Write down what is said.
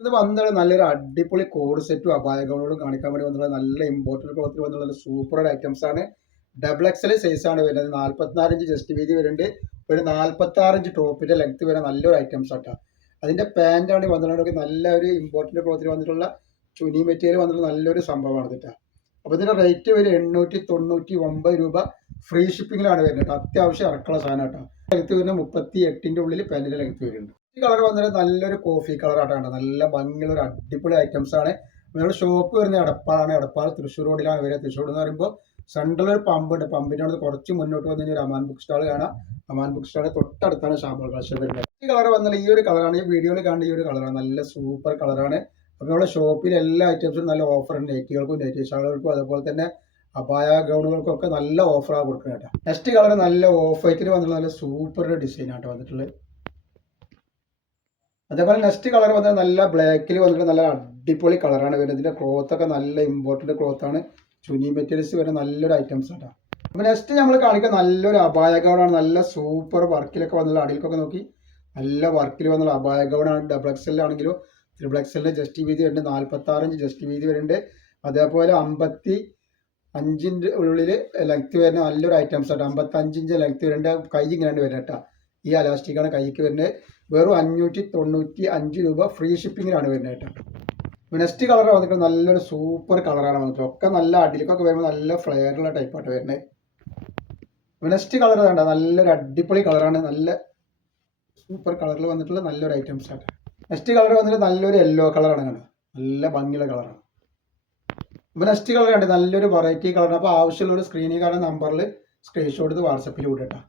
ഇത് വന്നുള്ള നല്ലൊരു അടിപൊളി കോഡ് സെറ്റും അപായകളോടും കാണിക്കാൻ വേണ്ടി വന്നുള്ള നല്ല ഇമ്പോർട്ടൻറ്റ് ക്ലോത്തിൽ വന്നുള്ള സൂപ്പർ ഐറ്റംസ് ആണ്. ഡബിൾ എക്സൽ സൈസ് ആണ് വരുന്നത്. 44 ഇഞ്ച് ജസ്റ്റ് വീതി വരുന്നുണ്ട്. ഒരു 46 ഇഞ്ച് ടോപ്പിന്റെ ലെങ്ത് വരുന്ന നല്ലൊരു ഐറ്റംസ് ആട്ടോ. അതിന്റെ പാന്റ് ആണ് വന്നിട്ടുള്ള നല്ല ഒരു ഇമ്പോർട്ടൻറ്റ് ക്ലോത്തിൽ വന്നിട്ടുള്ള ചുനി മെറ്റീരിയൽ വന്നിട്ടുള്ള നല്ലൊരു സംഭവമാണ് കേട്ടോ. അപ്പോൾ ഇതിന്റെ റേറ്റ് ഒരു 899 രൂപ. ഫ്രീ ഷിപ്പിങ്ങിലാണ് വരുന്നത്. അത്യാവശ്യം ഇറക്കുള്ള സാധനം കേട്ടോ. ലെങ്ത് വരുന്നത് 38 ഉള്ളിൽ പാന്റിന്റെ ലെങ്ത് വരുന്നുണ്ട്. ഈ കളർ വന്നിട്ട് നല്ലൊരു കോഫി കളറായിട്ടാണ്. നല്ല ഭംഗിയുള്ള ഒരു അടിപൊളി ഐറ്റംസ് ആണ്. നമ്മുടെ ഷോപ്പ് വരുന്നത് എടപ്പാളാണ്. എടപ്പാൾ തൃശ്ശൂർ റോഡിലാണ് വരിക. തൃശ്ശൂർ എന്ന് പറയുമ്പോൾ സെൻട്രൽ ഒരു പമ്പ് ഉണ്ട്. പമ്പിൻ്റെ അവിടെ കുറച്ച് മുന്നോട്ട് വന്നു കഴിഞ്ഞാൽ അമാൻ ബുക്ക് സ്റ്റാൾ കാണാം. അമാൻ ബുക്ക് സ്റ്റാൾ തൊട്ടടുത്താണ് ഷാമ്പൂൾ കളക്ഷൻ വരുന്നത്. ഈ കളർ വന്നാൽ ഈ ഒരു കളറാണ്. ഈ വീഡിയോയിൽ കാണുന്ന ഈ ഒരു കളറാണ്. നല്ല സൂപ്പർ കളറാണ്. അപ്പോൾ നമ്മുടെ ഷോപ്പിൽ എല്ലാ ഐറ്റംസും നല്ല ഓഫറുണ്ട്. നെറ്റുകൾക്കും നെറ്റ് ഷാളുകൾക്കും അതുപോലെ തന്നെ അപായ ഗൗണുകൾക്കും ഒക്കെ നല്ല ഓഫറാണ് കൊടുക്കുന്നത് കേട്ടോ. നെക്സ്റ്റ് കളർ നല്ല ഓഫ് വൈറ്റിൽ വന്നിട്ടുള്ള നല്ല സൂപ്പർ ഡിസൈൻ ആട്ടോ വന്നിട്ടുള്ളത്. അതേപോലെ നെക്സ്റ്റ് കളർ വന്നാൽ നല്ല ബ്ലാക്കിൽ വന്നിട്ട് നല്ല അടിപൊളി കളറാണ് വരുന്നത്. ഇതിൻ്റെ ക്ലോത്ത് ഒക്കെ നല്ല ഇമ്പോർട്ടൻറ്റ് ക്ലോത്താണ്. ചുനി മെറ്റീരിയൽസ് വരുന്ന നല്ലൊരു ഐറ്റംസ് ആട്ടോ. അപ്പോൾ നെക്സ്റ്റ് നമ്മൾ കാണിക്കുക നല്ലൊരു അപായ ഗൗണാണ്. നല്ല സൂപ്പർ വർക്കിലൊക്കെ വന്നുള്ള അടിയിലൊക്കെ നോക്കി നല്ല വർക്കിൽ വന്നുള്ള അപായ ഗൗണാണ്. ഡബിൾ എക്സലിലാണെങ്കിലും ത്രിബിൾ എക്സലിൻ്റെ ജസ്റ്റ് വീതി വരുന്നുണ്ട്. 46 ഇഞ്ച് ജസ്റ്റ് വീതി വരുന്നുണ്ട്. അതേപോലെ 55 ഉള്ളിൽ ലെങ്ത് വരുന്ന നല്ലൊരു ഐറ്റംസ് ആട്ടോ. 55 ഇഞ്ച് ലെങ്ത് വരുന്നുണ്ട്. കൈ ഇങ്ങനെയാണ് വരുന്നത് കേട്ടോ. ഈ അലാസ്റ്റിക്കാണ് കൈക്ക് വരുന്നത്. വെറും 595 രൂപ. ഫ്രീ ഷിപ്പിങ്ങിലാണ് വരുന്നത് കേട്ടോ. നെക്സ്റ്റ് കളർ വന്നിട്ട് നല്ലൊരു സൂപ്പർ കളറാണ് വന്നിട്ട്. ഒക്കെ നല്ല അടിയിലേക്കൊക്കെ വരുമ്പോൾ നല്ല ഫ്ലെയറുള്ള ടൈപ്പായിട്ട് വരുന്നത്. നെക്സ്റ്റ് കളർ വേണ്ട നല്ലൊരു അടിപൊളി കളറാണ്. നല്ല സൂപ്പർ കളറിൽ വന്നിട്ടുള്ള നല്ലൊരു ഐറ്റംസ് ആണ്. നെക്സ്റ്റ് കളർ വന്നിട്ട് നല്ലൊരു യെല്ലോ കളറാണ് കണ്ടത്. നല്ല ഭംഗിയുള്ള കളറാണ്. അപ്പോൾ നെക്സ്റ്റ് കളർ കണ്ടത് നല്ലൊരു വെറൈറ്റി കളറാണ്. അപ്പോൾ ആവശ്യമുള്ള ഒരു സ്ക്രീനിൽ കാണുന്ന നമ്പറിൽ സ്ക്രീൻഷോട്ട് എടുത്ത് വാട്സപ്പിൽ വിടട്ടോ.